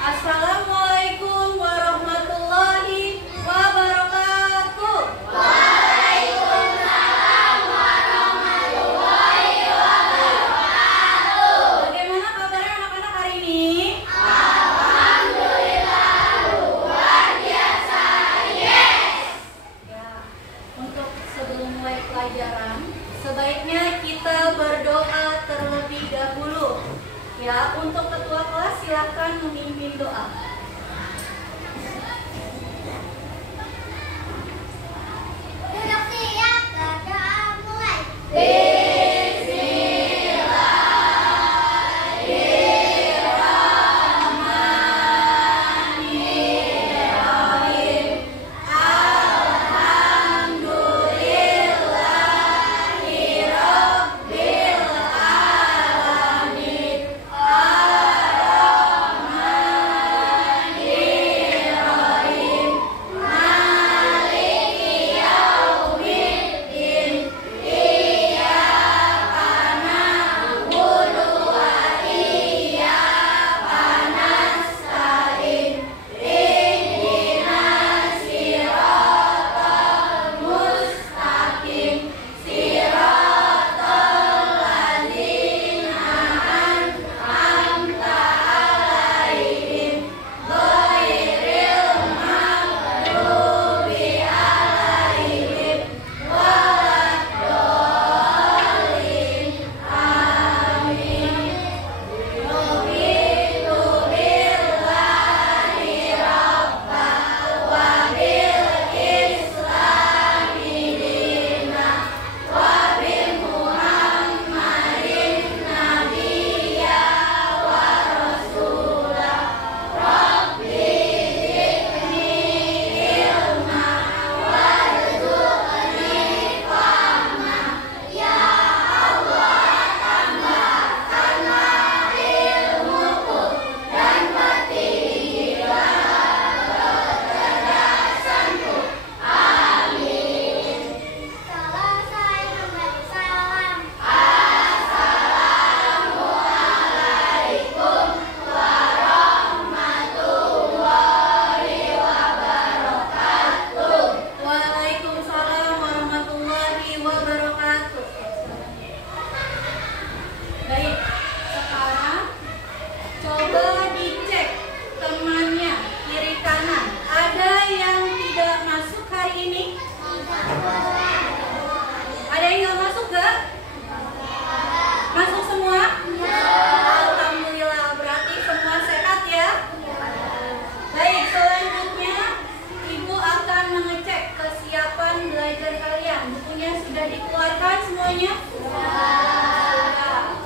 Assalamualaikum warahmatullahi wabarakatuh. Waalaikumsalam warahmatullahi wabarakatuh. Bagaimana kabarnya anak-anak hari ini? Alhamdulillah luar biasa. Yes. Ya, untuk sebelum mulai pelajaran, sebaiknya kita berdoa terlebih dahulu. Ya, untuk ketua kelas silakan memimpin doa. Duduk siap, berdoa mulai. Bismillahirrahmanirrahim. Alhamdulillahirabbil alamin. Ar-Rahmanirrahim. Maliki yaumiddin. Iyyaka na'budu wa iyyaka nasta'in. Ihdinas siratal mustaqim. Siratal ladzina an'amta 'alaihim ghairil maghdubi 'alaihim waladdallin. Amin. Nubitu billahi rabban wa bil islami dinan wa bi Muhammadin nabiyya wa rasulah. Rabbi zidni ilma warzuqni fahma. Ya Allah, tambahkanlah ilmuku dan petinggilah kecerdasanku. Amin. Selesai memberi salam. Assalamualaikum warahmatullahi wabarakatuh. Waalaikumsalam warahmatullahi wabarakatuh. Baik, sekarang coba dicek temannya kiri kanan. Ada yang tidak masuk hari ini? Ada yang nggak masuk gak? Masuk semua? Alhamdulillah, berarti semua sehat ya? Baik, selanjutnya Ibu akan mengecek kesiapan belajar kalian. Bukunya sudah dikeluarkan semuanya? Sudah.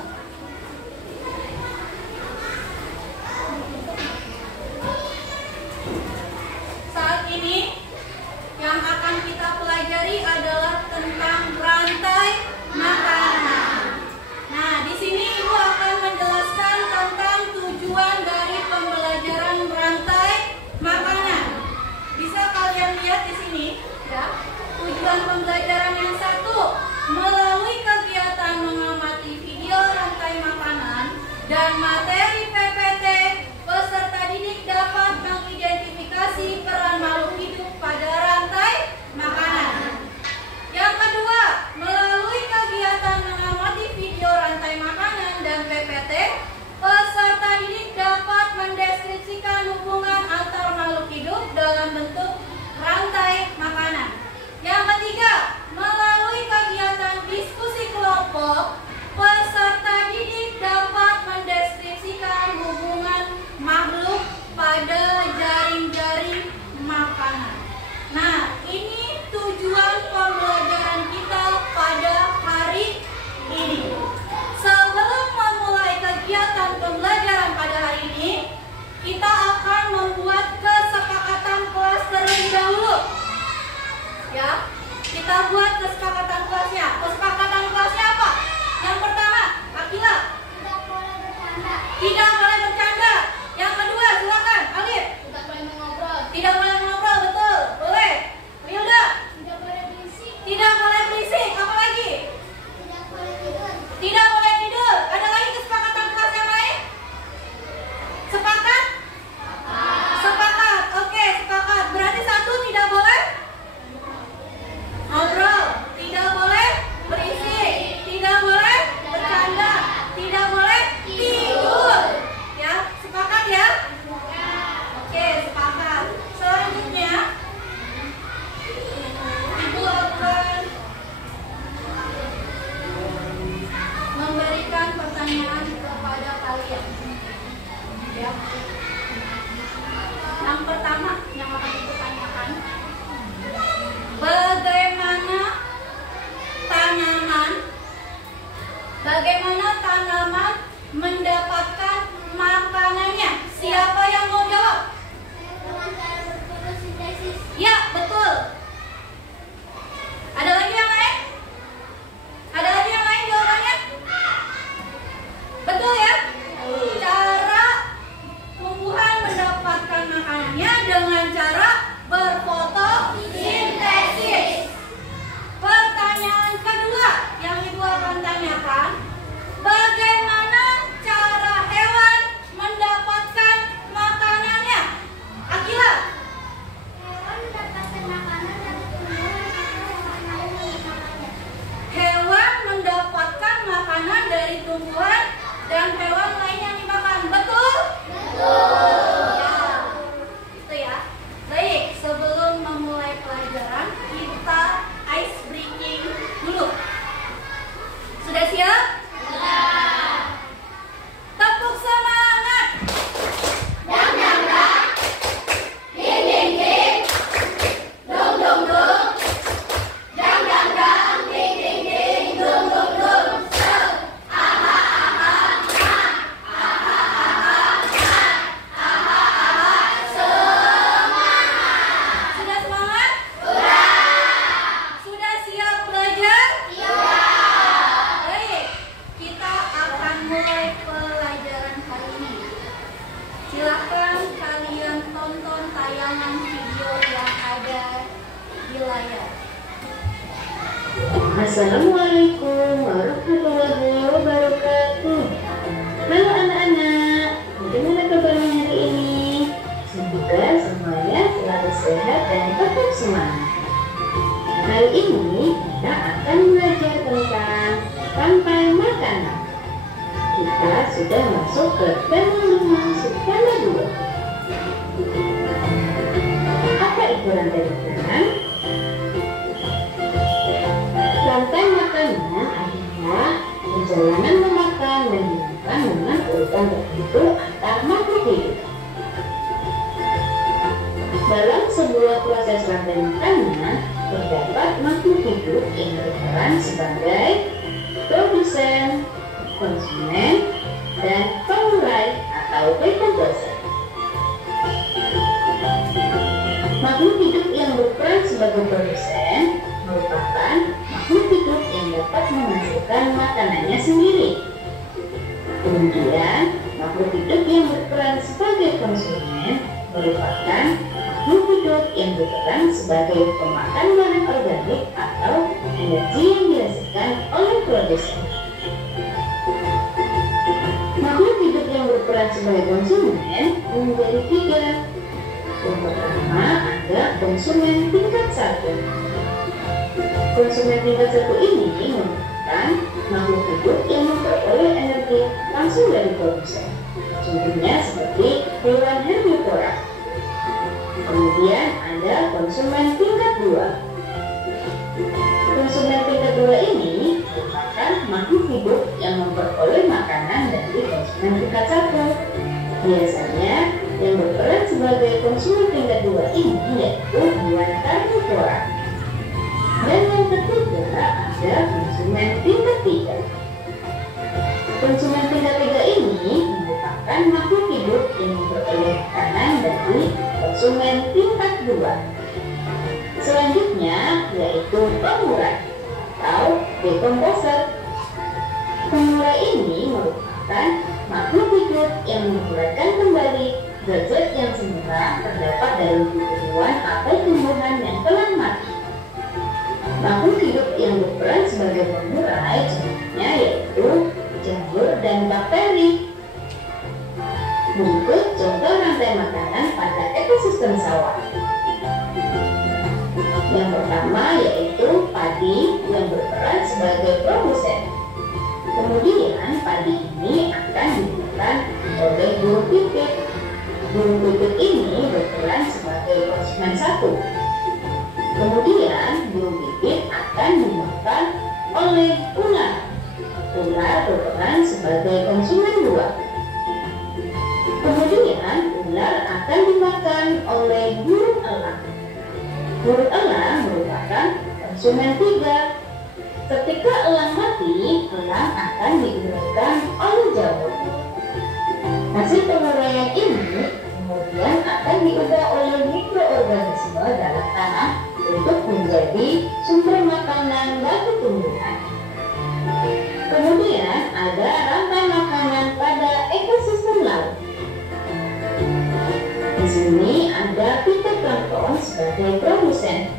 Saat ini yang akan kita pelajari adalah tentang rantai makanan. Nah, di sini Ibu akan menjelaskan tentang tujuan dari pembelajaran rantai makanan. Bisa kalian lihat di sini, ya. Tujuan pembelajaran yang satu, melalui kegiatan mengamati video rantai makanan dan materi PPT, peserta didik dapat mengidentifikasi peran makhluk hidup pada rantai makanan. Yang kedua, melalui kegiatan mengamati video rantai makanan dan PPT, peserta didik dapat mendeskripsikan hubungan antar makhluk hidup dalam bentuk rantai makanan. Yang ketiga, melalui kegiatan diskusi kelompok, peserta didik dapat mendeskripsikan hubungan makhluk pada jaring-jaring makanan. Nah, ini tujuan pembelajaran kita pada hari ini. Sebelum memulai kegiatan pembelajaran pada hari ini, kita akan membuat kesepakatan kelas terlebih dahulu. Ya, kita buat kesepakatan kelasnya. Kesepakatan kelasnya apa? Yang pertama, Akila. Tidak boleh bercanda. Tidak boleh bercanda. Yang kedua, silakan, Alif. Tidak boleh mengobrol. Tidak boleh ngobrol, betul. Boleh. Wilda. Tidak boleh berisik. Tidak boleh berisik. Apa lagi? Tidak boleh tidur. Tidak boleh tidur. Ada lagi kesepakatan kelas yang lain? Sepakat? Ya. Yang pertama yang akan ditanyakan, bagaimana tanaman mendapatkan makanannya? Siapa yang mau jawab? Dengan cara berfotosintesis. Ya, betul. Ada lagi yang lain? Ada lagi yang lain jawabannya? Betul ya? Cara tumbuhan mendapatkan makanannya dengan cara berfotosintesis. Pertanyaan kedua yang Ibu akan tanyakan, bagaimana cara hewan mendapatkan makanannya? Akila. Hewan mendapatkan makanan dari tumbuhan atau hewan lain yang dimakannya. Hewan mendapatkan makanan dari tumbuhan dan hewan lain yang dimakan. Betul? Betul. Ya. Itu ya. Baik, sebelum memulai pelajaran, kita ice breaking dulu. Sudah siap? Sudah. Tepuk semangat. Dang dang dang. Ding ding ding. Dong dong dong. Dang dang dang. Ding ding ding. Dong dong dong. Aha aha ha. Aha aha ha. Aha aha. Semangat. Sudah semangat? Sudah. Sudah siap belajar? Siap. Baik, kita akan mulai pelajaran kali ini. Silakan kalian tonton tayangan video yang ada di layar. Assalamualaikum warahmatullahi wabarakatuh. Halo anak-anak, bagaimana kabarnya hari ini? Semoga semuanya selalu sehat dan tetap semangat. Hari ini kita akan belajar tentang rantai makanan. Kita sudah masuk ke tema 5 subtema 2. Apa itu rantai makanan? Rantai makanan adalah perjalanan memakan dan dimakan dengan urutan tertentu antar makhluk hidup. Dalam sebuah proses rantai makanan, terdapat makhluk hidup yang berperan sebagai produsen, konsumen, dan pengurai atau decomposer. Makhluk hidup yang berperan sebagai produsen merupakan makhluk hidup yang dapat menghasilkan makanannya sendiri. Kemudian, makhluk hidup yang berperan sebagai konsumen merupakan makhluk hidup yang berperan sebagai pemakan bahan organik atau energi yang dihasilkan oleh produsen. Makhluk hidup yang berperan sebagai konsumen menjadi 3. Yang pertama ada konsumen tingkat 1. Konsumen tingkat 1 ini merupakan makhluk hidup yang memperoleh energi langsung dari produsen. Contohnya seperti hewan herbivora. Kemudian ada konsumen tingkat 2. Konsumen tingkat 2 ini merupakan makhluk hidup yang memperoleh makanan dari konsumen tingkat 1. Biasanya yang berperan sebagai konsumen tingkat 2 ini yaitu hewan karnivora. Dan yang ketiga ada konsumen tingkat 3. Konsumen tingkat 3 ini merupakan makhluk hidup yang memperoleh makanan dari konsumen tingkat 2. Selanjutnya yaitu pengurai atau decomposer. Pengurai ini merupakan makhluk hidup yang mengumpulkan kembali zat-zat yang semula terdapat dalam tumbuhan atau tumbuhan yang telah mati. Makhluk hidup yang berperan sebagai pengurai contohnya yaitu jamur dan bakteri. Berikut contoh rantai makanan pada ekosistem sawah. Yang pertama yaitu padi yang berperan sebagai produsen. Kemudian padi ini akan dimakan oleh burung pipit. Burung pipit ini berperan sebagai konsumen 1. Kemudian burung pipit akan dimakan oleh ular. Ular berperan sebagai konsumen 2. Huruf elang merupakan konsumen 3. Ketika elang mati, elang akan diuraikan oleh jamur. Hasil penguraian ini kemudian akan diubah oleh mikroorganisme dalam tanah untuk menjadi sumber makanan bagi tumbuhan. Kemudian ada rantai makanan pada ekosistem laut. Di sini ada fitoplankton sebagai produsen.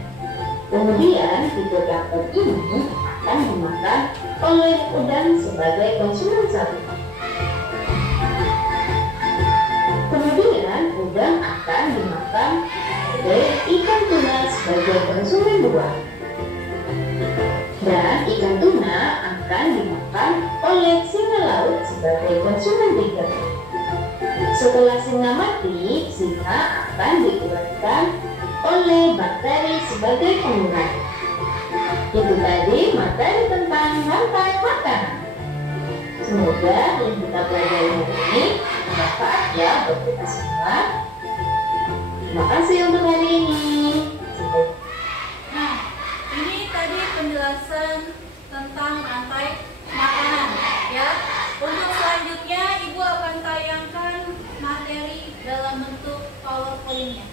Kemudian fitoplankton ini akan dimakan oleh udang sebagai konsumen 1. Kemudian udang akan dimakan oleh ikan tuna sebagai konsumen 2. Dan ikan tuna akan dimakan oleh singa laut sebagai konsumen 3. Setelah singa mati, singa akan diuraikan oleh bakteri sebagai pengurai. Itu tadi materi tentang rantai makanan. Semoga yang kita pelajari hari ini bermanfaat ya buat kita semua. Terima kasih untuk hari ini. Nah, ini tadi penjelasan tentang rantai makanan ya. Untuk selanjutnya Ibu akan tayangkan materi dalam bentuk PowerPoint-nya.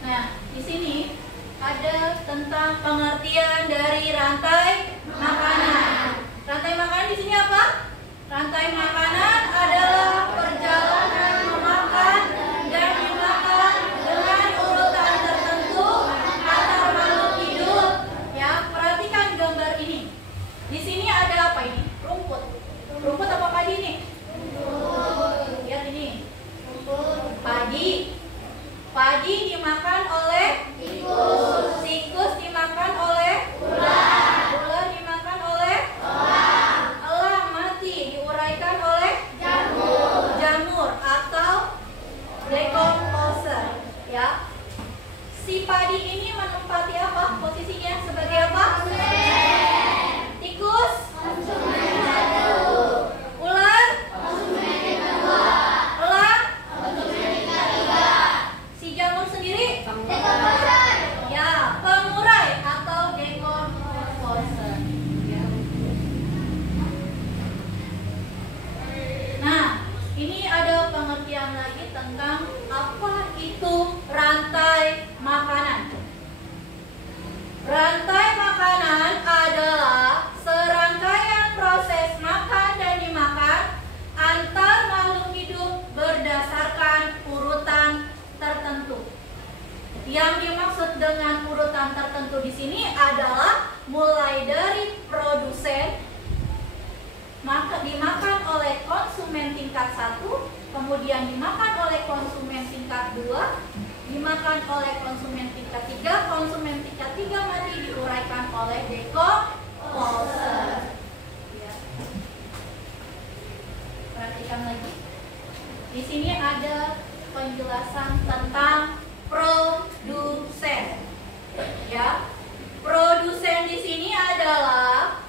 Nah, di sini ada tentang pengertian dari rantai makanan. Rantai makanan di sini apa? Rantai makanan adalah perjalanan memakan dan dimakan dengan urutan tertentu antar makhluk hidup. Ya, perhatikan gambar ini. Di sini ada apa ini? Rumput. Rumput apa padi ini? Rumput. Lihat ini. Rumput. Padi. Padi dimakan oleh tikus. Tikus dimakan oleh ular. Ular dimakan oleh elang. Elang mati diuraikan oleh jamur. Jamur atau decomposer. Ya. Si padi ini menempati apa? Posisinya sebagai apa? Tikus konsumen 1. Ular konsumen 2. Elang konsumen 3. Si jamur sendiri ya, pengurai atau decomposer. Nah, ini ada pengertian lagi tentang apa itu rantai makanan. Rantai makanan adalah serangkaian proses makan dan dimakan antar makhluk hidup berdasarkan urutan tertentu. Yang dimaksud dengan urutan tertentu di sini adalah mulai dari produsen, maka dimakan oleh konsumen tingkat 1, kemudian dimakan oleh konsumen tingkat 2, dimakan oleh konsumen tingkat 3, konsumen tingkat 3 mati diuraikan oleh decomposer. Ya. Perhatikan lagi. Di sini ada penjelasan tentang produsen. Ya. Produsen di sini adalah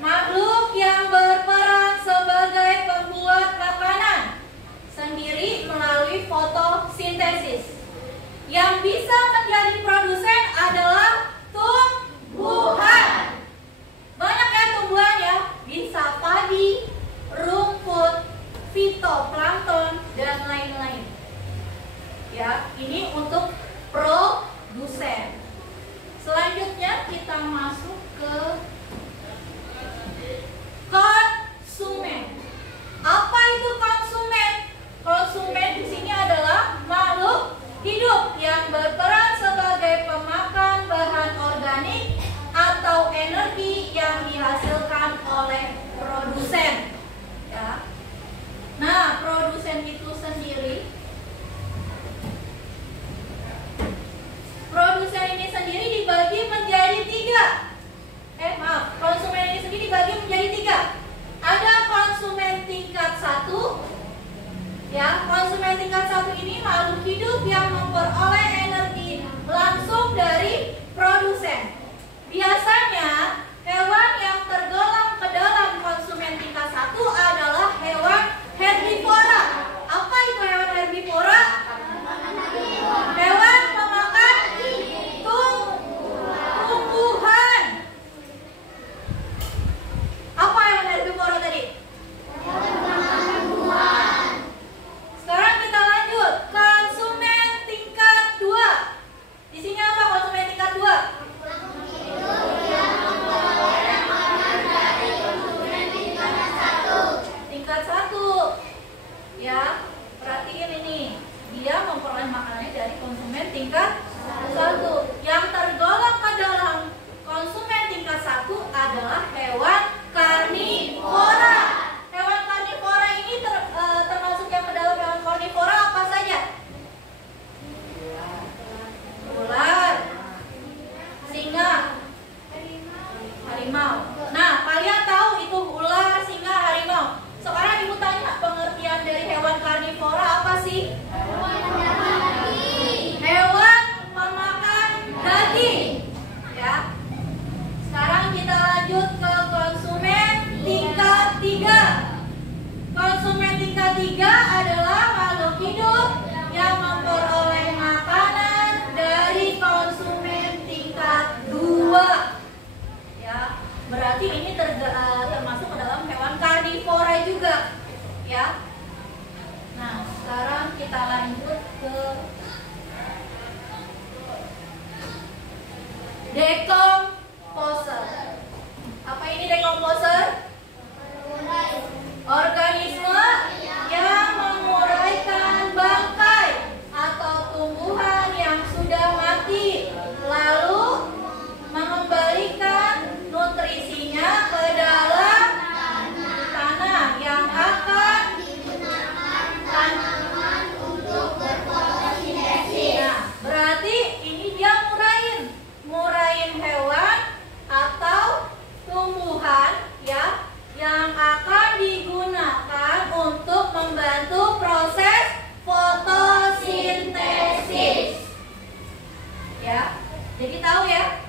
makhluk yang berperan sebagai pembuat makanan sendiri melalui fotosintesis. Yang bisa menjadi produsen adalah tumbuhan. Banyak ya tumbuhan ya, bisa padi, rumput, fitoplankton, dan lain-lain. Ya, ini untuk produsen. Selanjutnya kita masuk ke konsumen. Apa itu konsumen? Konsumen di sini adalah makhluk hidup yang berperan sebagai pemakan bahan organik atau energi yang dihasilkan oleh produsen. Ya. Nah, produsen itu sendiri, produsen ini sendiri dibagi menjadi 3. Konsumen ini sendiri dibagi menjadi 3. Ada konsumen tingkat 1. Ya, konsumen tingkat 1 ini makhluk hidup yang memperoleh energi langsung dari produsen. Biasanya hewan yang tergolong ke dalam konsumen tingkat 1 adalah hewan herbivora. Apa itu hewan herbivora? Ya, perhatiin ini. Dia memperoleh makanannya dari konsumen tingkat 1. Yang tergolong ke dalam konsumen tingkat 1 adalah hewan karnivora. Hewan karnivora ini termasuk yang ke dalam hewan karnivora apa saja? Ular, singa, harimau. Nah, kalian tahu itu ular, singa, harimau. Sekarang ibu tanya pengertian dari hewan karnivora apa sih? Hewan pemakan daging. Ya. Sekarang kita lanjut ke konsumen tingkat 3. Konsumen tingkat 3 adalah makhluk hidup yang memperoleh makanan dari konsumen tingkat 2. Ya, berarti ini termasuk ke dalam hewan karnivora juga. Ya. Nah, sekarang kita lanjut ke dekomposer. Apa ini dekomposer? Organisme yang menguraikan bangkai atau tumbuhan yang sudah mati, lalu mengembalikan nutrisinya ke dalam tanah yang akan digunakan tanaman untuk berfotosintesis. Nah, berarti ini dia murain hewan atau tumbuhan ya yang akan digunakan untuk membantu proses fotosintesis. Ya, jadi tahu ya.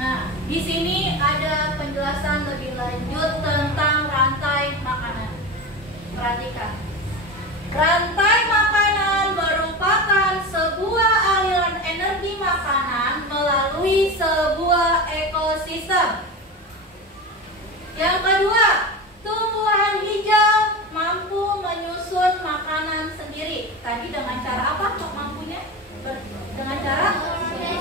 Nah, di sini ada penjelasan lebih lanjut tentang rantai makanan. Perhatikan. Rantai makanan merupakan sebuah aliran energi makanan melalui sebuah ekosistem. Yang kedua, tumbuhan hijau mampu menyusun makanan sendiri. Tadi dengan cara apa mampunya? Dengan cara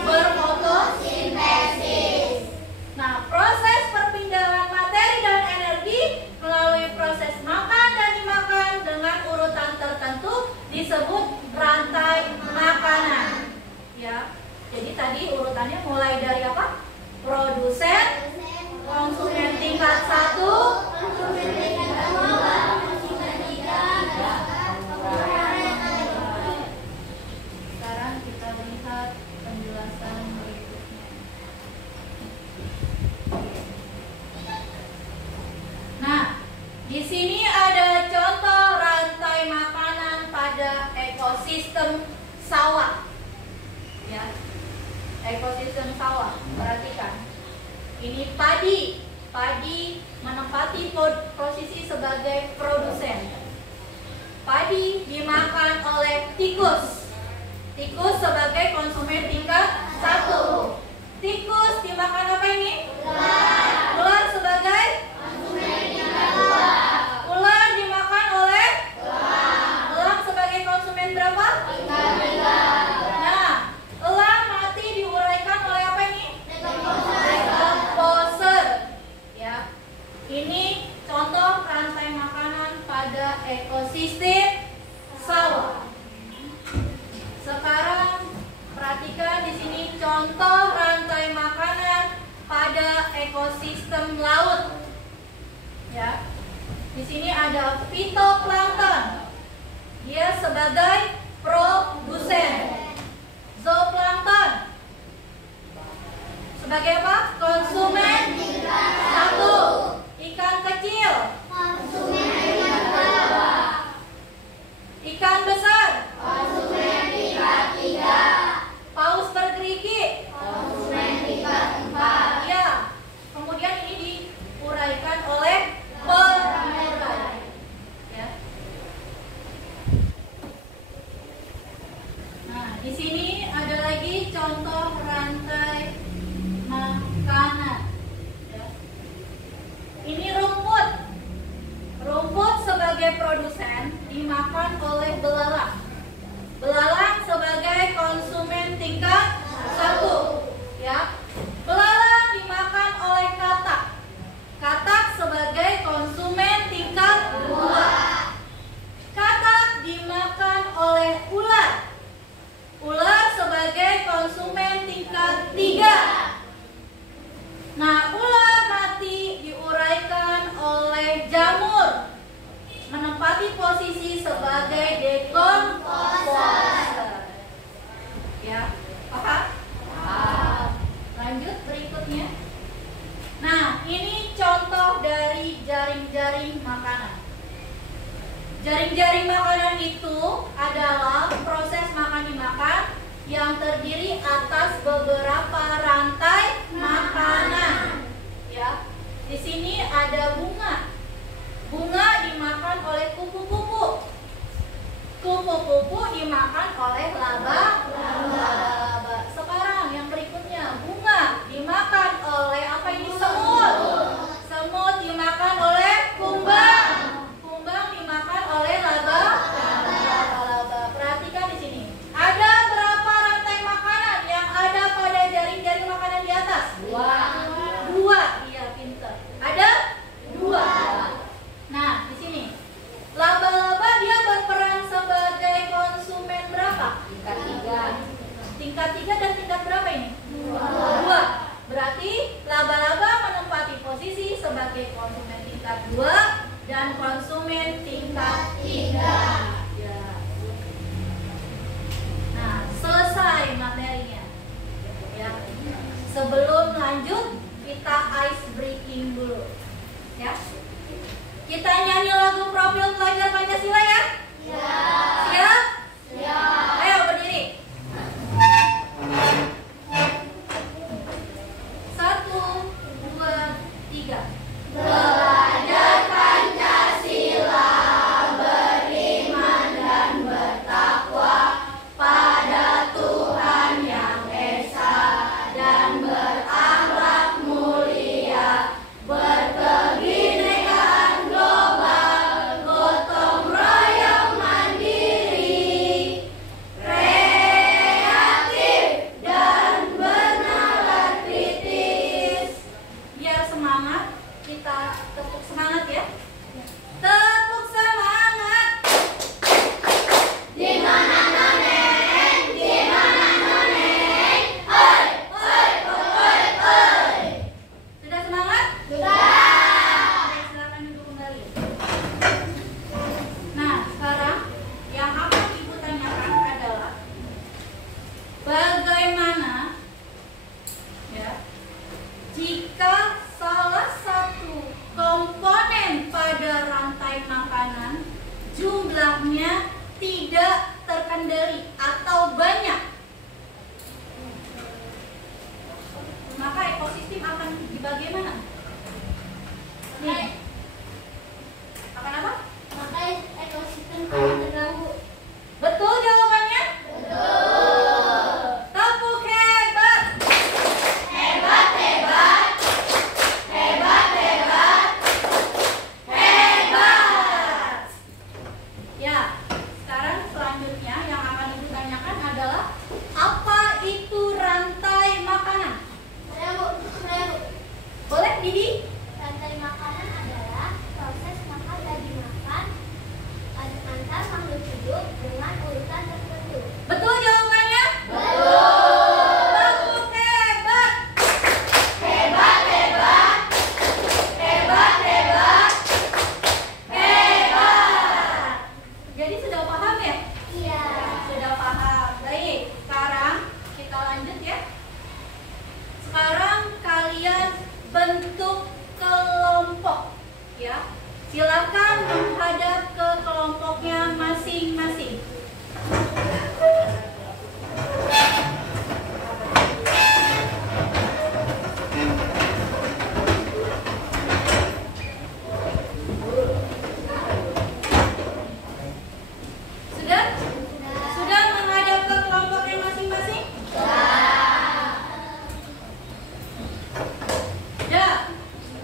berfotosintesis. Nah, proses perpindahan materi dan energi melalui proses makan dan dimakan dengan urutan tertentu disebut rantai makanan. Ya, jadi tadi urutannya mulai dari apa? Produsen, konsumen tingkat 1, konsumen tingkat 2, konsumen 3. Sekarang kita lihat penjelasan berikutnya. Nah, di sini ada contoh rantai makanan pada ekosistem sawah. Ya, ekosistem sawah. Perhatikan. Ini padi. Padi menempati posisi sebagai produsen. Padi dimakan oleh tikus. Tikus sebagai konsumen tingkat 1. Tikus dimakan apa ini? Ular. Ular sebagai konsumen tingkat 2. Ular dimakan oleh elang. Elang sebagai konsumen berapa? Tingkat 3. Nah, elang mati diuraikan oleh apa ini? Dekomposer. Ya. Ini contoh rantai makanan pada ekosistem sawah. Sekarang perhatikan di sini contoh rantai makanan pada ekosistem laut. Ya. Di sini ada fitoplankton. Dia sebagai produsen. Zooplankton sebagai apa? Konsumen 1. Ikan kecil, konsumen tingkat 2. Ikan besar, konsumen tingkat 3. Paus bergerigi, konsumen tingkat 4. Ya. Kemudian ini diuraikan oleh pengurai. Ya. Nah, di sini ada lagi contoh rantai makanan. Ya. Ini rumput. Rumput sebagai produsen dimakan oleh belalang. Belalang sebagai konsumen tingkat 1. Ya. Belalang dimakan oleh katak. Katak sebagai konsumen tingkat menempati posisi sebagai decomposer. Ya, paham? Lanjut berikutnya. Nah, ini contoh dari jaring-jaring makanan. Jaring-jaring makanan itu adalah proses makan dimakan yang terdiri atas beberapa rantai makanan. Ya, di sini ada bunga. Bunga dimakan oleh kupu-kupu. Kupu-kupu dimakan oleh laba-laba. Sekarang yang berikutnya, bunga dimakan oleh apa ini? Semut. Semut dimakan oleh kumbang. Kumbang dimakan oleh laba-laba. Perhatikan di sini. Ada berapa rantai makanan yang ada pada jaring-jaring makanan di atas? Dua. Iya, pintar. Ada dua. Nah, di sini laba-laba dia berperan sebagai konsumen berapa? Tingkat 3 dan tingkat berapa ini? 2. Berarti laba-laba menempati posisi sebagai konsumen tingkat 2 dan konsumen tingkat 3. Ya. Nah, selesai materinya. Ya. Sebelum lanjut, kita ice breaking dulu. Ya. Kita nyanyi lagu profil pelajar Pancasila ya? Siap? Siap. Ayo berdiri. 1, 2, 3. Belajar Pancasila, beriman dan bertakwa pada Tuhan Yang Esa dan berakhlak mulia, berkebinekaan global, gotong royong mandiri, kreatif dan bernalar kritis. Biar semangat, kita tepuk semangat ya. Tepuk semangat. Di mana noneng? Di mana noneng? Oi, oi, oi, oi. Sudah semangat? Sudah. Oke, silakan duduk kembali. Nah, sekarang yang akan Ibu tanyakan adalah bagaimana ya jika salah satu komponen pada rantai makanan jumlahnya tidak terkendali atau banyak, maka ekosistem akan bagaimana? Nih, akan apa? Maka ekosistem akan terganggu. Betul jawabannya? Betul. Tepuk hebat. Hebat, hebat. Hebat, hebat. Hebat. Ya, sekarang selanjutnya yang akan Ibu tanyakan adalah apa itu rantai makanan? Saya Bu. Boleh, Didi? Rantai makanan adalah proses makan dan dimakan antar makhluk hidup dengan urutan tertentu. Betul jawabannya? Betul. Tepuk hebat. Hebat, hebat. Hebat, hebat. Hebat. Jadi sudah paham ya? Iya. Sudah paham. Baik, sekarang kita lanjut ya. Sekarang kalian bentuk kelompok ya. Silakan menghadap ke kelompoknya masing-masing. Sudah? Sudah menghadap ke kelompoknya masing-masing? Ya.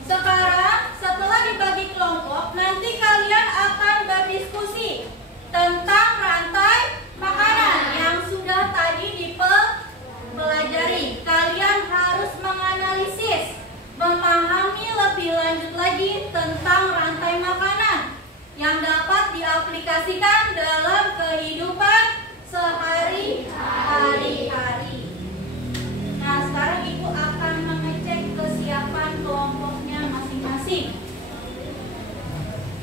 Sekarang setelah dibagi kelompok, nanti kalian akan berdiskusi tentang rantai makanan yang sudah tadi dipelajari. Kalian harus menganalisis, memahami lebih lanjut lagi tentang rantai makanan yang dapat diaplikasikan dalam kehidupan sehari-hari. Nah, sekarang Ibu akan mengecek kesiapan kelompoknya masing-masing.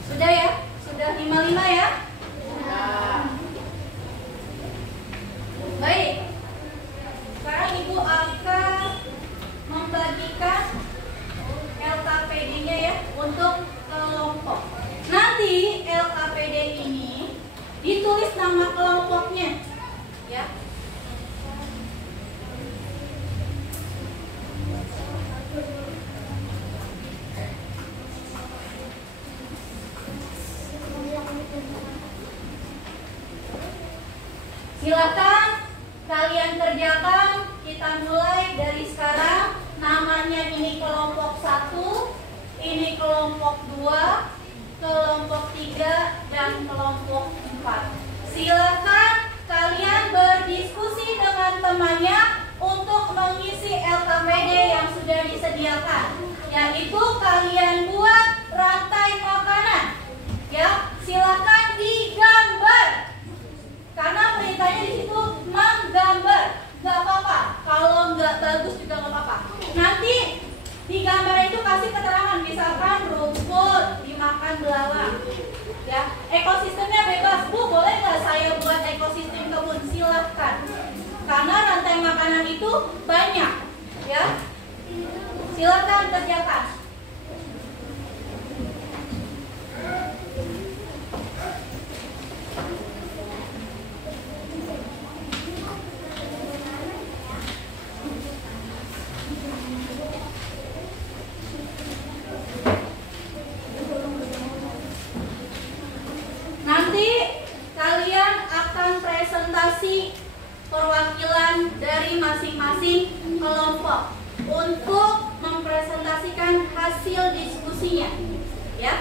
Sudah ya? Sudah 55 Ditulis nama kelompoknya, ya. Silakan kalian kerjakan. Kita mulai dari sekarang. Namanya ini kelompok 1, ini kelompok 2, kelompok 3, dan kelompok 4. Silakan kalian berdiskusi dengan temannya untuk mengisi LKPD yang sudah disediakan, yaitu kalian buat rantai makanan. Ya, silakan digambar. Karena perintahnya di situ menggambar, nggak apa-apa. Kalau nggak bagus juga nggak apa-apa. Nanti di gambar itu kasih keterangan, misalkan rumput dimakan belalang. Ya, ekosistemnya bebas. Bu, boleh nggak saya buat ekosistem kebun? Silahkan. Karena rantai makanan itu banyak. Ya, silahkan kerjakan. Nanti kalian akan presentasi perwakilan dari masing-masing kelompok untuk mempresentasikan hasil diskusinya, ya.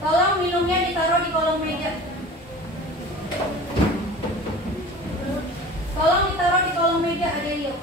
Tolong minumnya ditaruh di kolong meja. Tolong ditaruh di kolong meja, Adelio.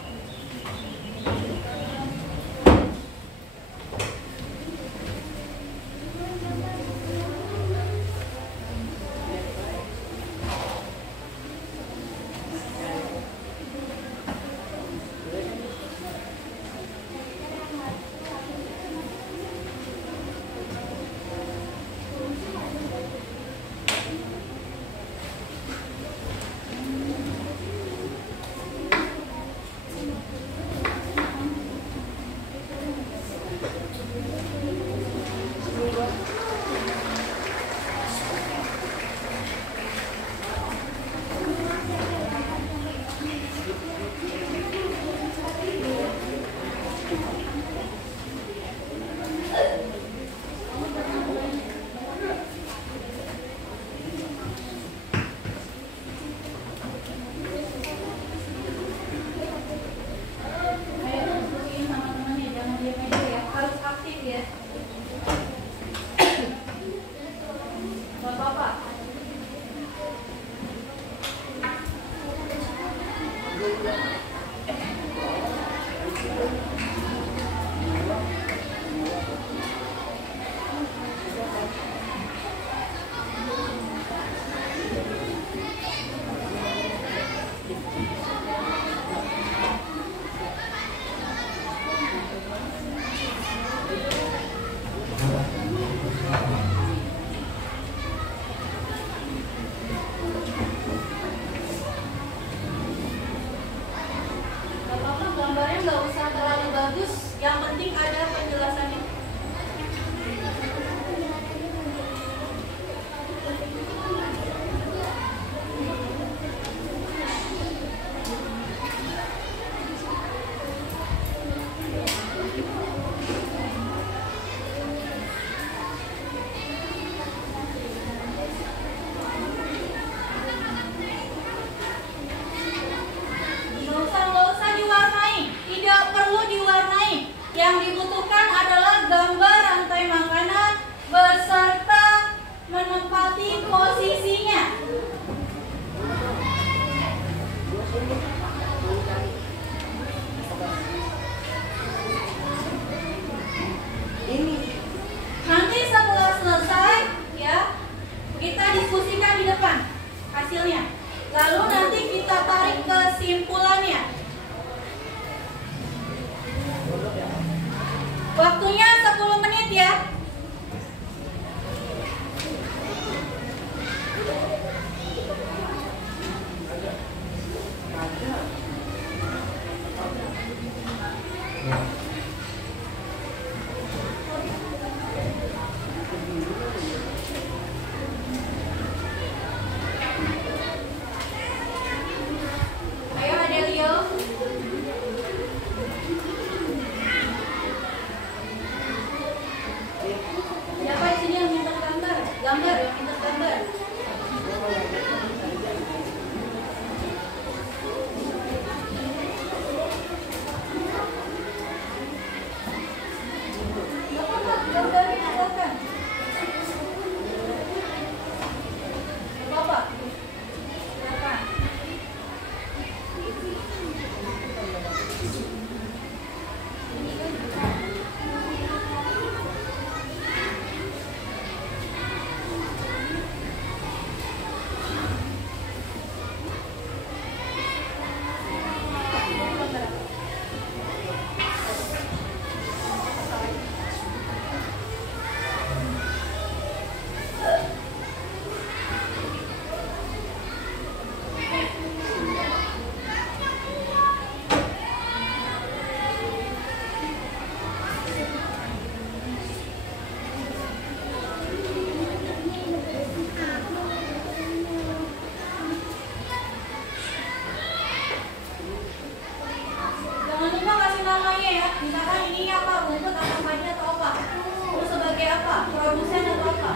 pembahasannya. Lalu nanti kita tarik kesimpulannya. Waktunya 10 menit ya. Ayo Adelio. Siapa di sini yang minta gambar? Gambar, yang minta gambar. Bapak, gambarnya silakan. Bapak, silakan. Jangan lupa kasih namanya ya. Misalkan ini apa, rumput atau padi atau apa. Terus sebagai apa? Produsen atau apa?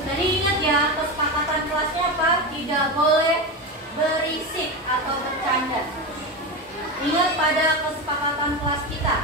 Tadi ingat ya, kesepakatan kelasnya apa? Tidak boleh berisik atau bercanda. Ingat pada kesepakatan kelas kita.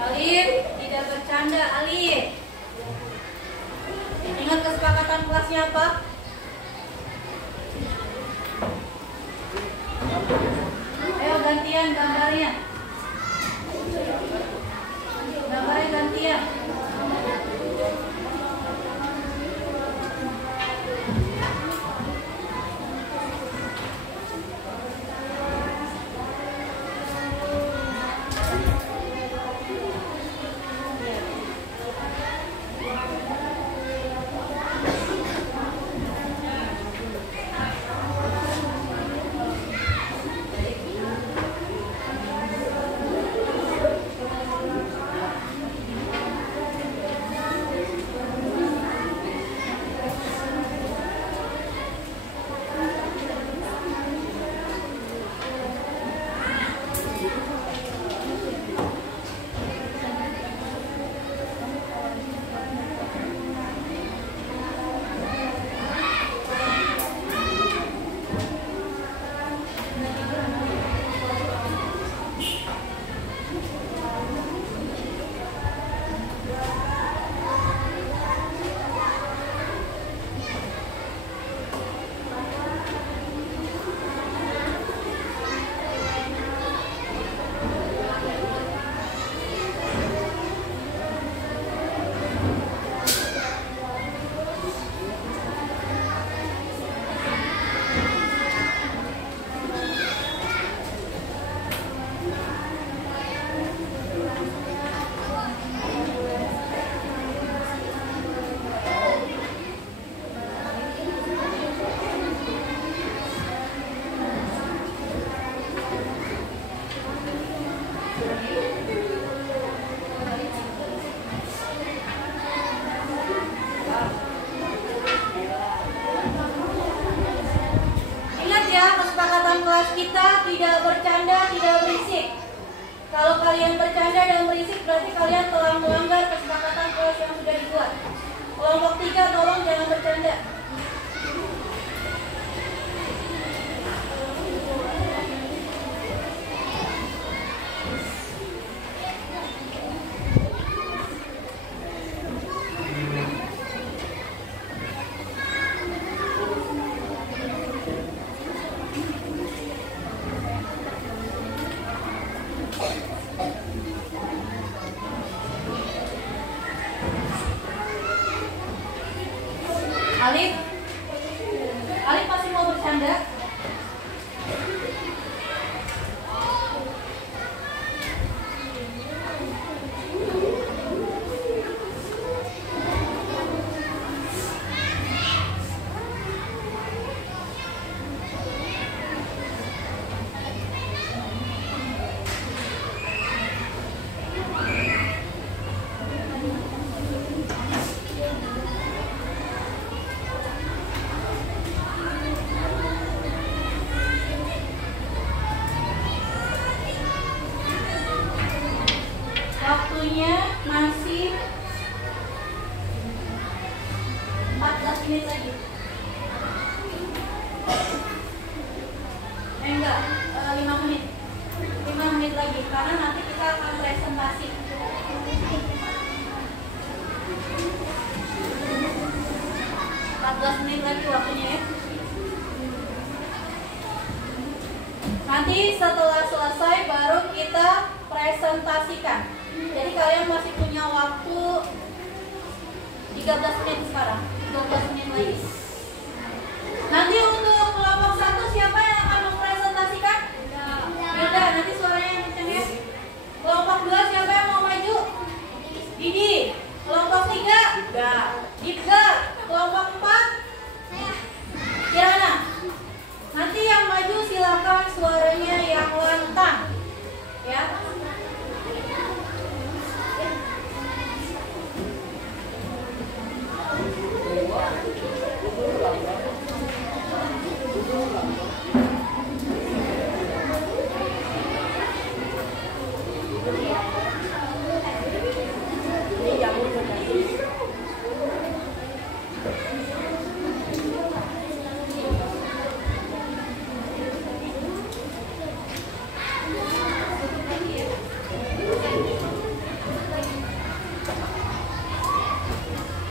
Alif, tidak bercanda Alif. Ingat kesepakatan kelasnya apa? Ayo gantian gambarnya. Gambarnya gantian. kelas kita tidak bercanda, tidak berisik. Kalau kalian bercanda dan berisik berarti kalian telah melanggar kesepakatan kelas yang sudah dibuat. Kelompok 3 tolong jangan bercanda. Alif, Alif masih mau bercanda? Waktunya masih 14 menit lagi. Enggak, 5 menit. 5 menit lagi karena nanti kita akan presentasi. 14 menit lagi waktunya ya. Nanti setelah selesai baru kita presentasikan. Jadi kalian masih punya waktu 13 menit sekarang, 12 menit lagi. Nanti untuk kelompok 1 siapa yang akan mempresentasikan? Yaudah, nanti suaranya yang kenceng ya. Kelompok 2 siapa yang mau maju? Didi. Kelompok 3? Dibga. Kelompok 4? Kirana. Nanti yang maju silakan suaranya yang lantang. Ya.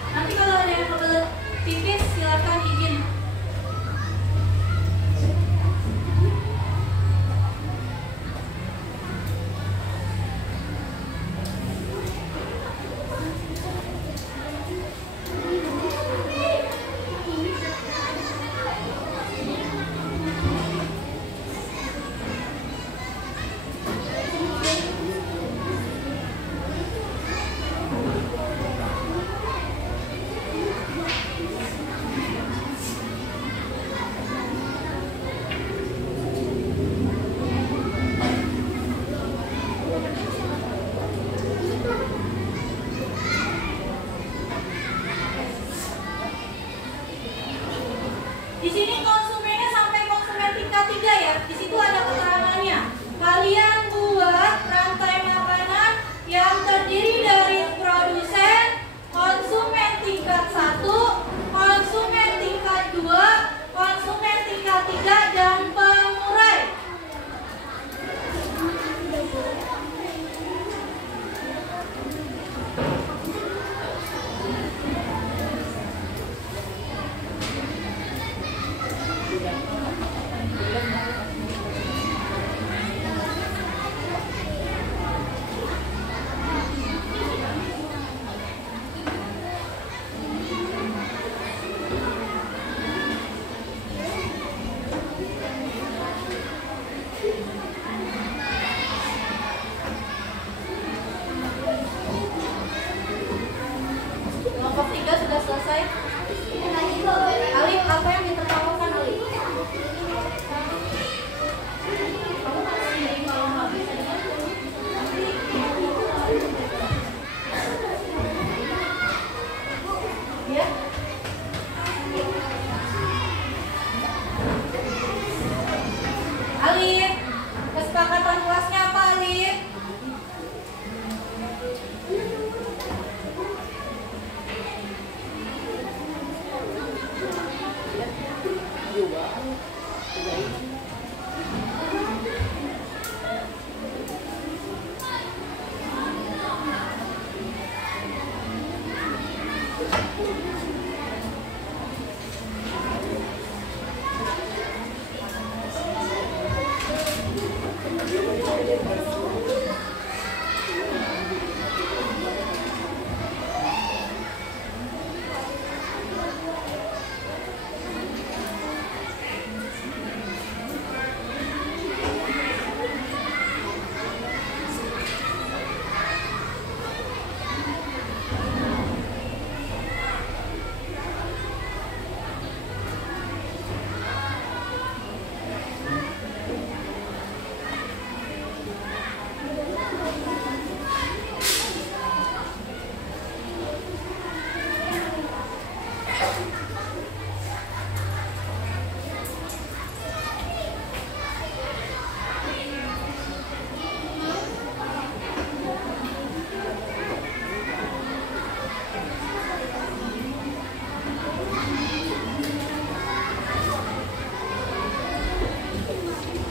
Nanti kalau ada yang kebelet pipis silakan izin. Di sini konsumennya sampai konsumen tingkat 3 ya. Di situ ada keterangannya. Kalian buat rantai makanan yang terdiri dari produsen, konsumen tingkat 1, konsumen tingkat 2, konsumen tingkat 3 dan pengurai. Kelompok 3 sudah selesai. Alif, apa yang ditertawakan Alif? Kamu masih kalau nggak bisa ya?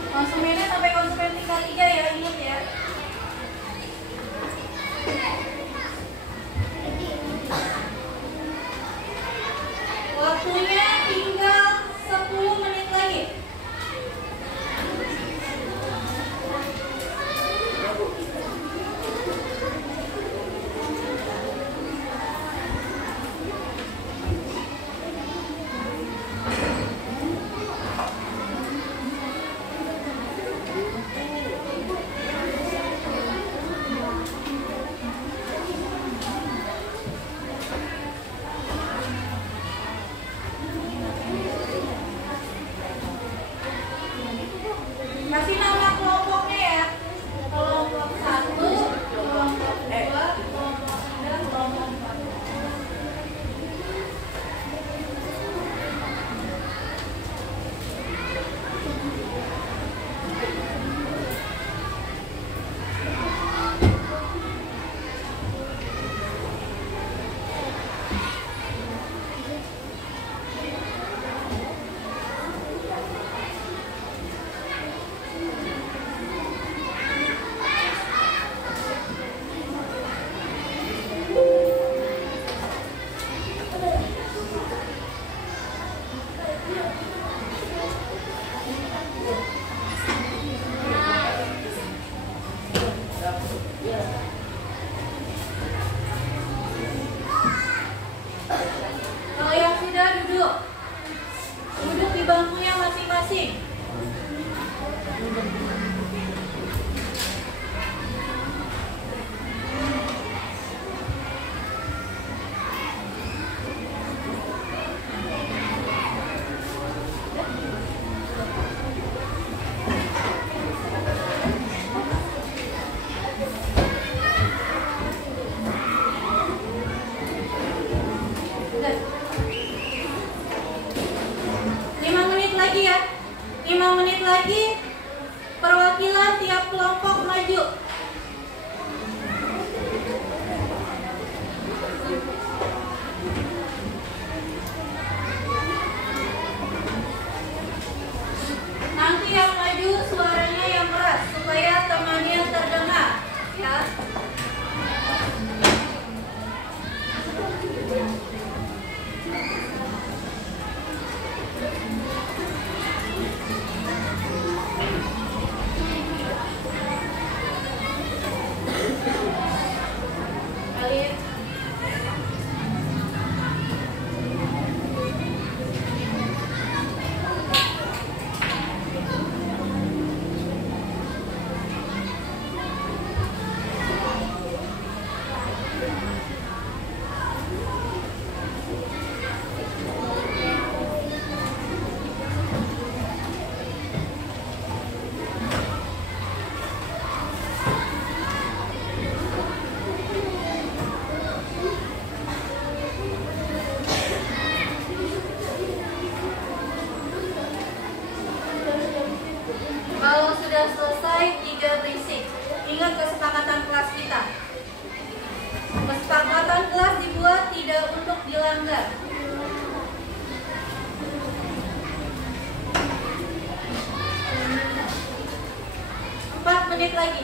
Konsumennya sampai konsumen tingkat 3 ya, ingat ya. Waktunya tinggal 10 menit lagi. Kasih nama kelompoknya ya. Kelompok 1, kelompok 2, kelompok 3, kelompok 4. Kalau yang sudah duduk di bangkunya masing-masing. Udah. 5 menit lagi ya. 5 menit lagi perwakilan tiap kelompok maju. Nanti yang maju suaranya yang keras supaya temannya terdengar ya. Kalian kalau sudah selesai, 3 berisik. Ingat kesepakatan kelas kita. Kesepakatan kelas dibuat tidak untuk dilanggar. 4 menit lagi.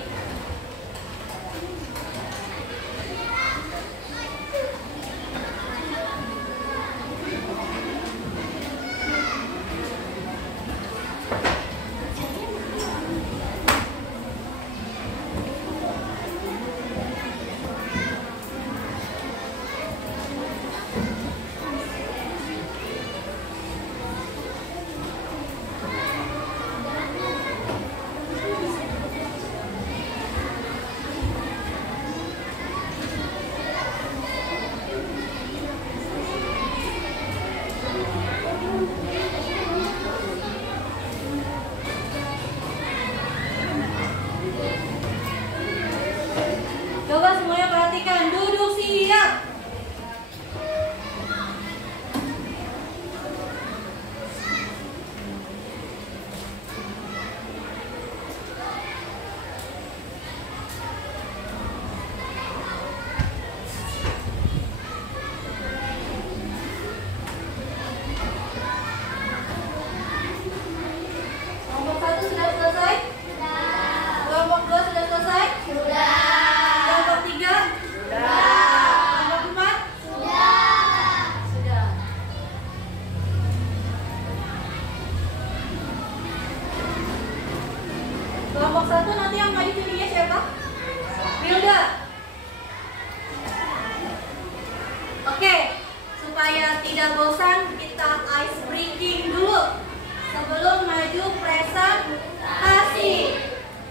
Supaya tidak bosan, kita ice breaking dulu sebelum maju presentasi.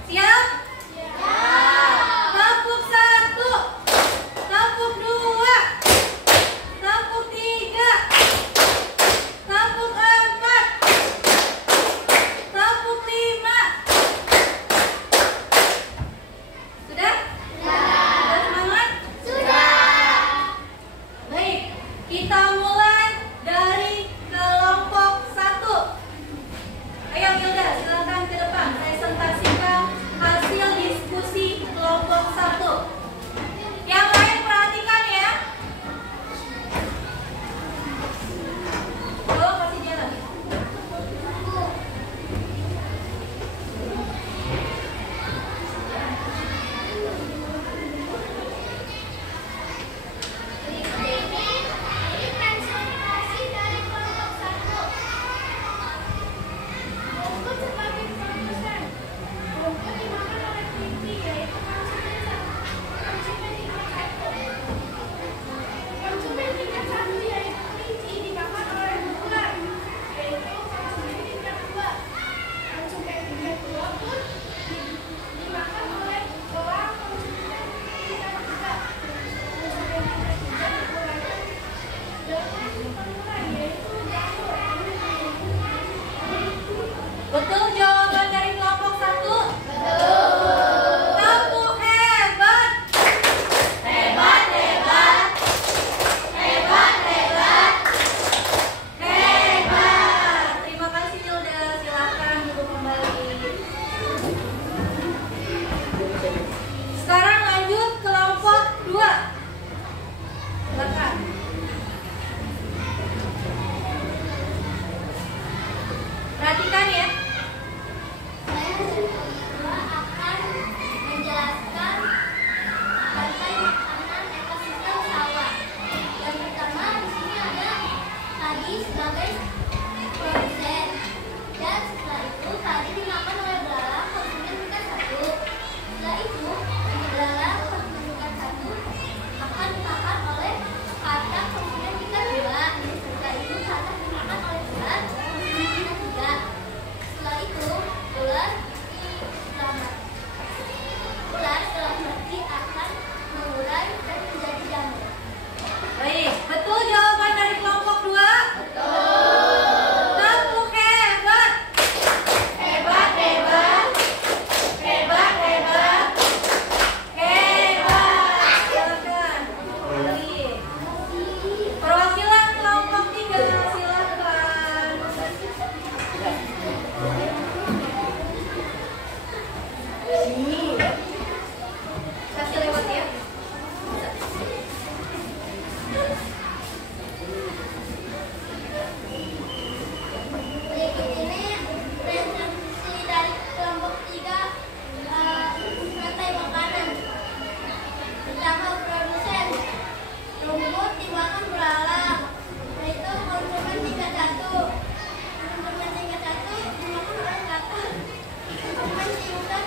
Siap? Tepuk 1, tepuk 2, tepuk 3, tepuk 4, tepuk 5. Sudah? Sudah semangat? Sudah. Baik, kita mulai dari kelompok 1. Ayo Hilda, silakan ke depan. Presentasikan hasil diskusi kelompok 1. Yang lain perhatikan ya. Oh, kasih jalan. Ini presentasi dari kelompok 1. Rumput sebagai produsen. Rumput dimakan oleh kelinci, yaitu konsumen tingkat 1. Konsumen tingkat 1 yaitu kelinci dimakan oleh ular, yaitu konsumen tingkat 2. Konsumen tingkat 2 pun dimakan oleh orang konsumen tingkat 3. Konsumen tingkat 3 menggunakan dengan pemula, yaitu jamur. Betul jawaban dari kelompok 1? Betul. Tepuk hebat. Hebat, hebat. Hebat, hebat. Hebat. Terima kasih Hilda. Silakan duduk kembali. Sekarang lanjut kelompok 2. Silakan. Perhatikan ya. Saya berdua akan menjelaskan rantai makanan ekosistem sawah. Yang pertama di sini ada padi sebagai produsen, dan setelah itu padi dimakan oleh belalang konsumen tingkat 1. Setelah itu belalang konsumen tingkat 1 akan dimakan oleh katak konsumen tingkat 2. Setelah itu katak dimakan oleh ular konsumen tingkat 3. Setelah itu ular setelah mati akan mengurai dan menjadi jamur. Baik, betul jawaban dari kelompok 2? Betul. Tepuk hebat. Hebat, hebat. Hebat, hebat. Hebat. Silakan. Kembali. Perwakilan kelompok 3, silakan. Kasih lewat ya. Berikut ini presentasi dari kelompok 3 rantai makanan. Pertama, produsen. Rumput dimakan belalang, yaitu konsumen tingkat 1. Konsumen tingkat 1 dimakan oleh katak. Konsumen tingkat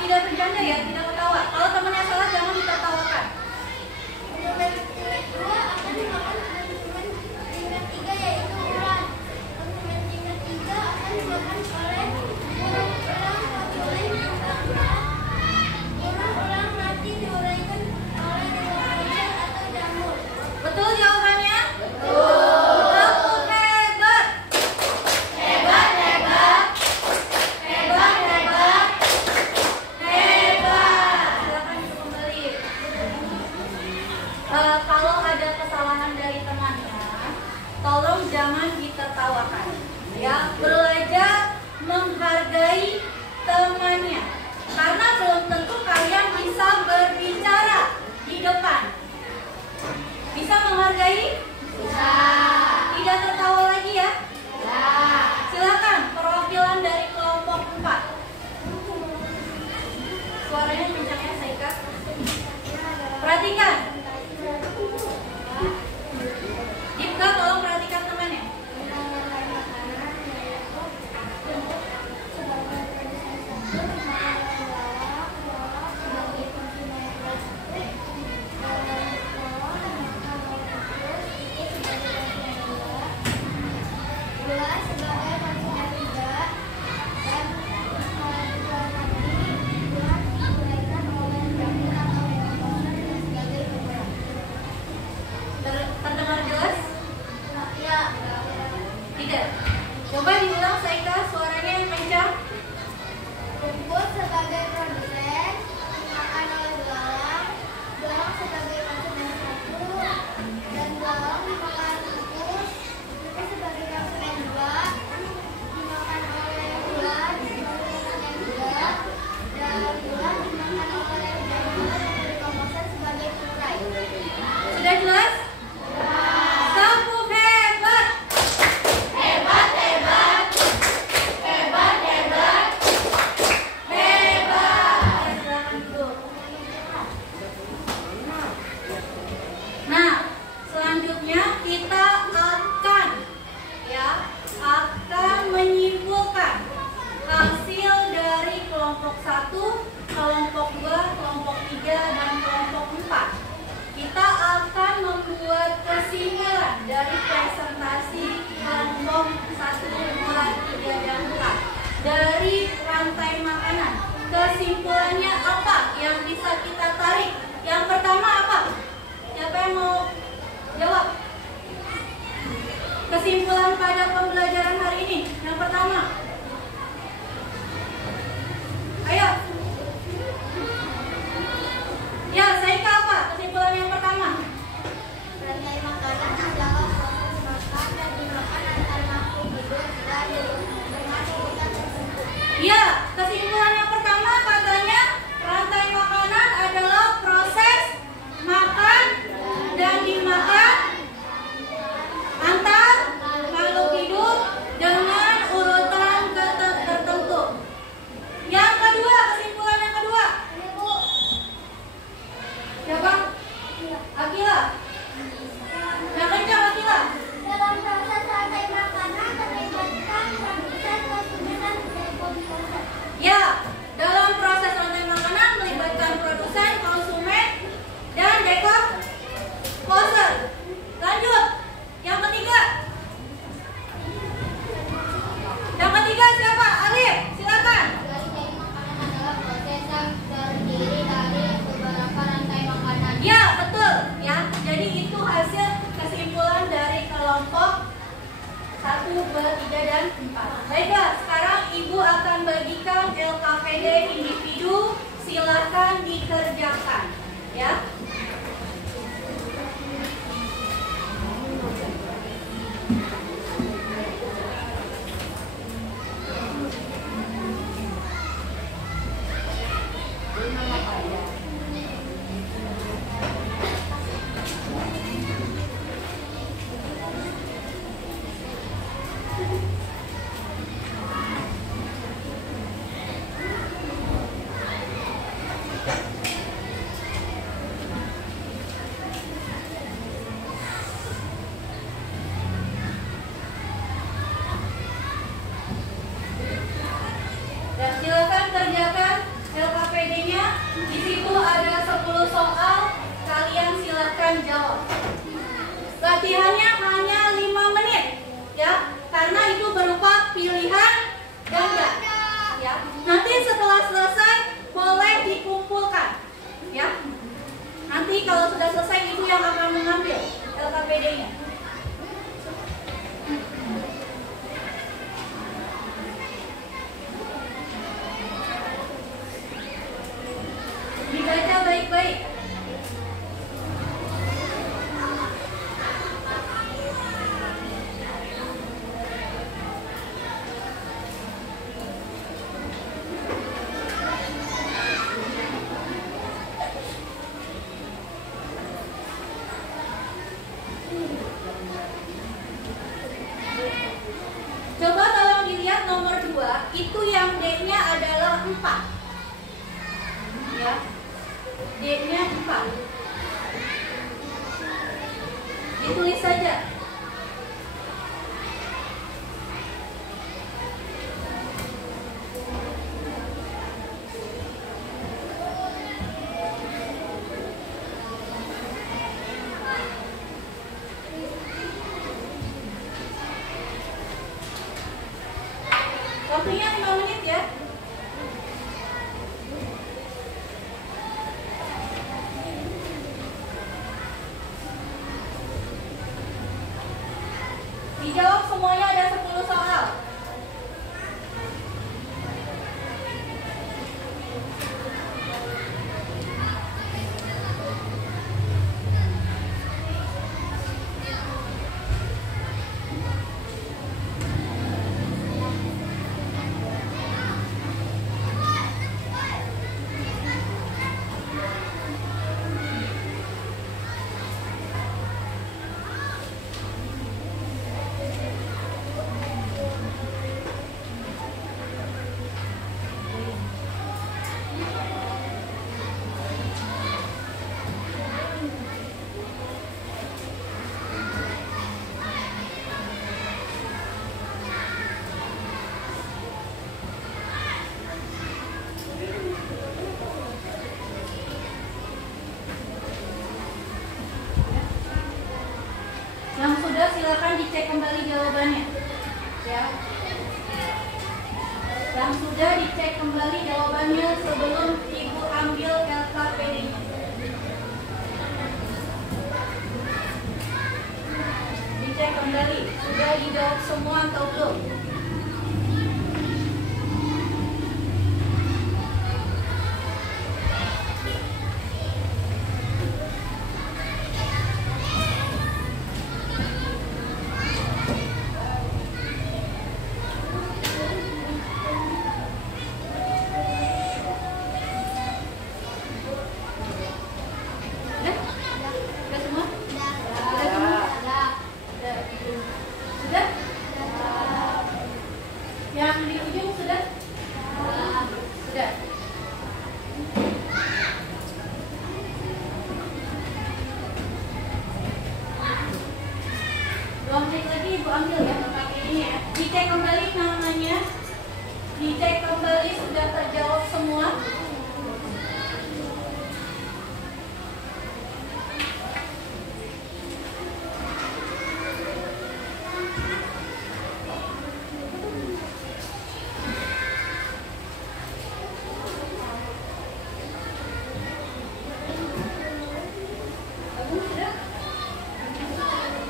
Tidak bercanda ya, tidak ketawa. Kalau temannya salah jangan ditertawakan. konsumen tingkat 2 akan dimakan konsumen tingkat 3, yaitu ular. Konsumen tingkat 3 akan dimakan oleh ulang-ulang konsumen tingkat 4. Ulang-ulang mati diuraikan oleh dekomposisi atau jamur. Betul jawabannya? Betul. Tepuk hebat. Hebat, hebat. Hebat, hebat. Hebat. Silakan duduk kembali. Kalau ada kesalahan dari temannya, tolong jangan ditertawakan. Ya, belajar menghargai temannya. Karena belum tentu kalian bisa berbicara di depan. Bisa menghargai? Bisa. Tidak tertawa lagi ya? Bisa. Silakan perwakilan dari kelompok 4. Suaranya kencang ya, Saika. Perhatikan. Dipka, tolong perhatikan temannya. kesimpulannya apa yang bisa kita tarik? Yang pertama apa? Siapa yang mau jawab? Kesimpulan pada pembelajaran hari ini. Yang pertama. Ayo. Ya, Saika apa? Kesimpulan yang pertama. Rantai makanan adalah proses makan dan dimakan antar makhluk hidup dan termasuk kita tertentu. Ya, kesimpulan yang pertama katanya rantai makanan adalah proses makan dan dimakan antar makhluk hidup dengan urutan tertentu. Yang kedua, kesimpulan yang kedua. Siapa? Akila. Yang kencang Akila. Dalam proses rantai makanan terlibatkan produsen, konsumen, dan dekomposer. Ya, dalam proses rantai makanan melibatkan produsen, konsumen, dan dekomposer. Lanjut. Yang ketiga. Yang ketiga siapa? Alif, silakan. Rantai makanan adalah proses yang terdiri dari beberapa rantai makanan. Ya, betul ya. Jadi itu hasil kesimpulan dari kelompok 1, 2, 3, dan 4. Baiklah, sekarang Ibu akan bagikan LKPD individu. Silakan dikerjakan ya. Dan silakan kerjakan LKPD-nya. Di situ ada 10 soal. Kalian silakan jawab. Latihannya hanya 5 menit, ya, karena itu berupa pilihan ganda. Ya, nanti setelah selesai boleh dikumpulkan, ya. Nanti kalau sudah selesai ibu yang akan mengambil LKPD-nya. Dibaca baik-baik. Coba kalau dilihat nomor 2, itu yang D-nya adalah 4. Ya. D-nya 4. Ditulis saja. Waktunya 5 menit ya. Dijawab semuanya, ada 10 soal. Yang sudah silakan dicek kembali jawabannya. Ya. Yang sudah dicek kembali jawabannya sebelum Ibu ambil LKPD-nya. Dicek kembali, sudah dijawab semua atau belum? Yang di ujung sudah? Sudah. Dua menit lagi Ibu ambil ya pakai ini ya. Dicek kembali namanya. Dicek kembali sudah terjawab semua.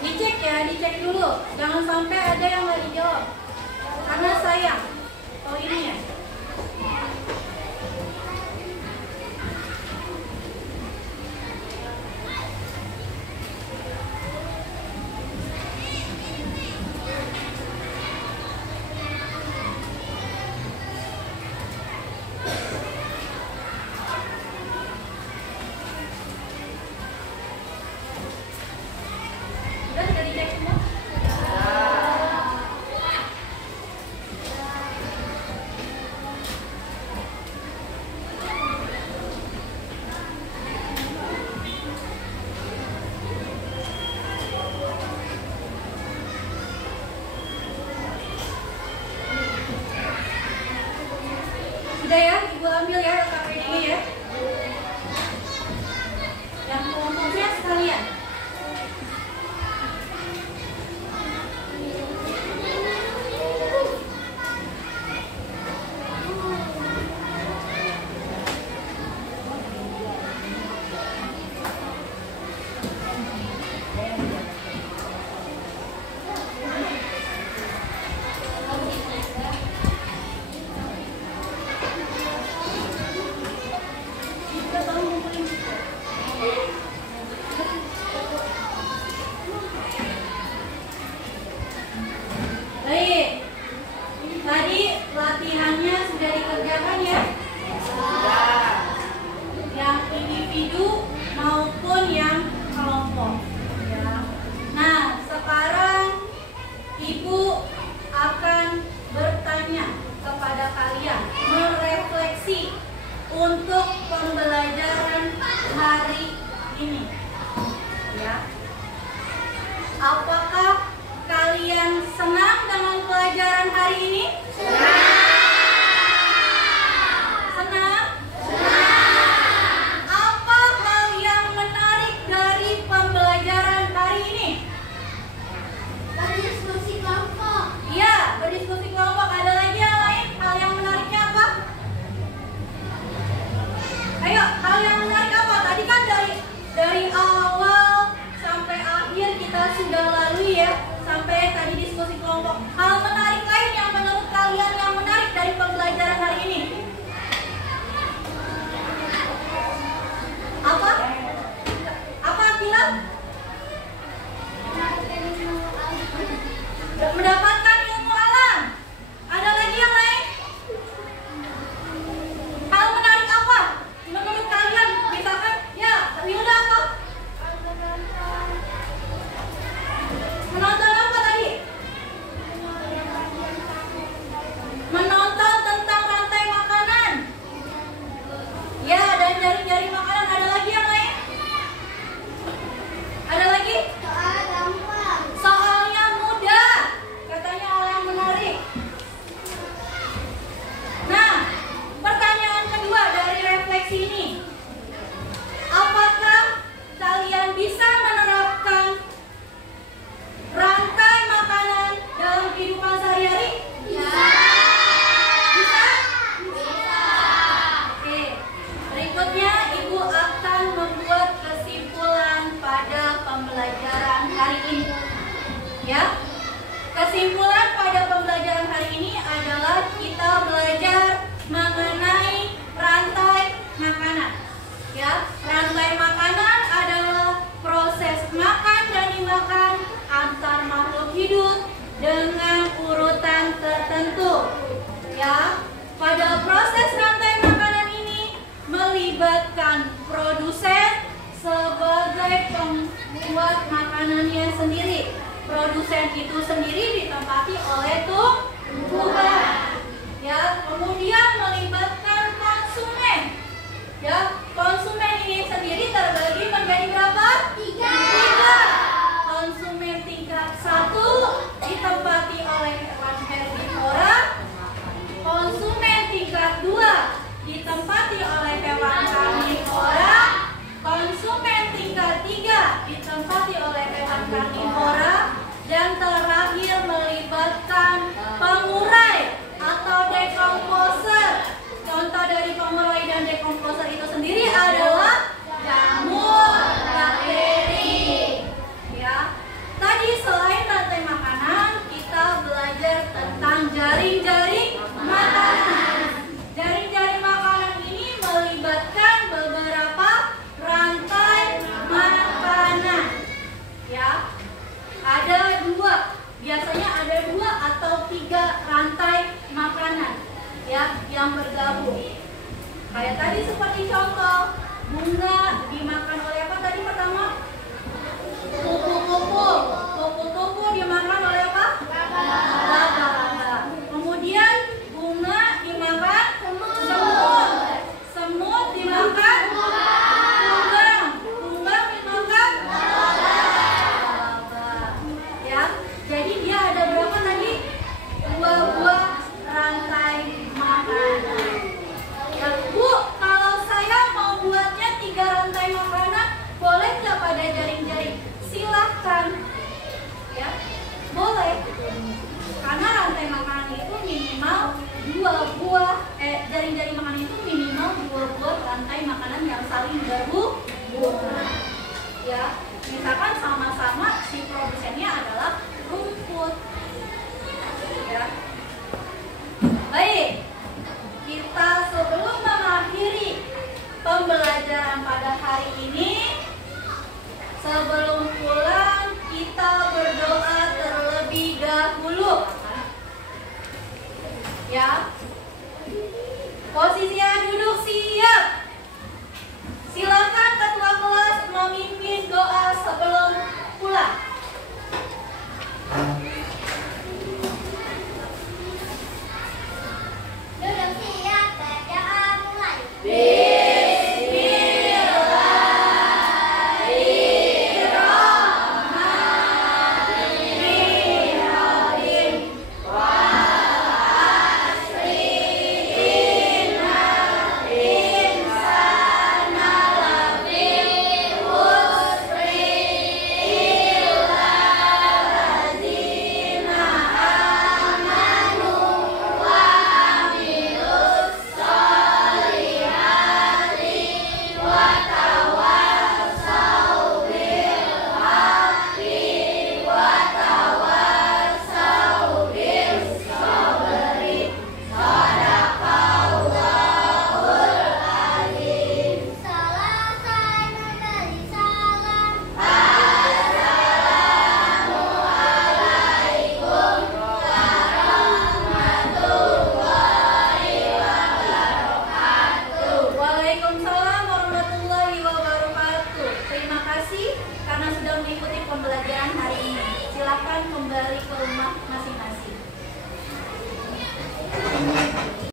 Dicek ya, dicek dulu. Jangan sampai ada yang nggak dijawab. Karena sayang. Oh ini ya. Sudah dicek semua? Sudah ya, Ibu ambil ya LKPD-nya ya. Yang kelompoknya sekalian. Kita tolong ngumpulin. Baik. Tadi latihannya sudah dikerjakan ya? Sudah. Yang individu maupun yang kelompok. Ya. Nah, sekarang Ibu akan bertanya kepada kalian, merefleksi untuk pembelajaran hari ini. Ya. Apakah kalian senang dengan pelajaran hari ini? Senang? Apa hal yang menarik dari pembelajaran hari ini? Berdiskusi kelompok. Iya, berdiskusi kelompok. Ada lagi yang lain? Hal yang menariknya apa? Ayo, hal yang menarik apa? Tadi kan dari awal sampai akhir kita sudah lalui ya, sampai tadi diskusi kelompok. Hal menarik lain yang menurut kalian yang menarik dari pembelajaran hari ini? Apa? Apa Akila? Mendapatkan ilmu alam. Ada lagi yang lain? Hal menarik apa menurut kalian? Misalkan, ya, Wilda apa? Menonton apa tadi? Menonton tentang rantai makanan. Ya, dan jari-jari makanan. Ada lagi yang lain? Ya. Kesimpulan pada pembelajaran hari ini adalah kita belajar mengenai rantai makanan. Ya, rantai makanan adalah proses makan dan dimakan antar makhluk hidup dengan urutan tertentu. Ya, pada proses rantai makanan ini melibatkan produsen sebagai pembuat makanannya sendiri. Produsen itu sendiri ditempati oleh Tuhan. Ya, kemudian melibatkan konsumen. Ya, konsumen ini sendiri terbagi menjadi berapa? 3. Konsumen tingkat 1 ditempati oleh hewan herbivora. Konsumen tingkat 2 ditempati oleh hewan karnivora. Konsumen tingkat 3 ditempati oleh hewan karnivora. Dan terakhir melibatkan pengurai atau dekomposer. Contoh dari pengurai dan dekomposer itu sendiri adalah jamur, bakteri. Ya. Tadi selain rantai makanan, kita belajar tentang jaring-jaring makanan. Jaring-jaring makanan ini melibatkan beberapa rantai makanan. Ya. Ada 2, biasanya ada 2 atau 3 rantai makanan ya yang bergabung. Kayak tadi seperti contoh, bunga dimakan oleh apa tadi pertama? Kupu-kupu. Kupu-kupu dimakan oleh apa? Laba-laba. Kemudian bunga dimakan semut. Semut dimakan kumbang. Kumbang dimakan jadi dia ada berapa tadi? 2 buah rantai makanan. Ya, Bu, kalau saya mau buatnya 3 rantai makanan, boleh nggak pada jaring-jaring? Silahkan. Ya, boleh. Karena rantai makanan itu minimal 2 buah, jaring-jaring makanan itu minimal 2 buah rantai makanan yang saling berhubungan. Ya, misalkan sama-sama si produsennya adalah rumput. Ya. Baik, kita sebelum mengakhiri pembelajaran pada hari ini, sebelum pulang kita berdoa terlebih dahulu. Ya.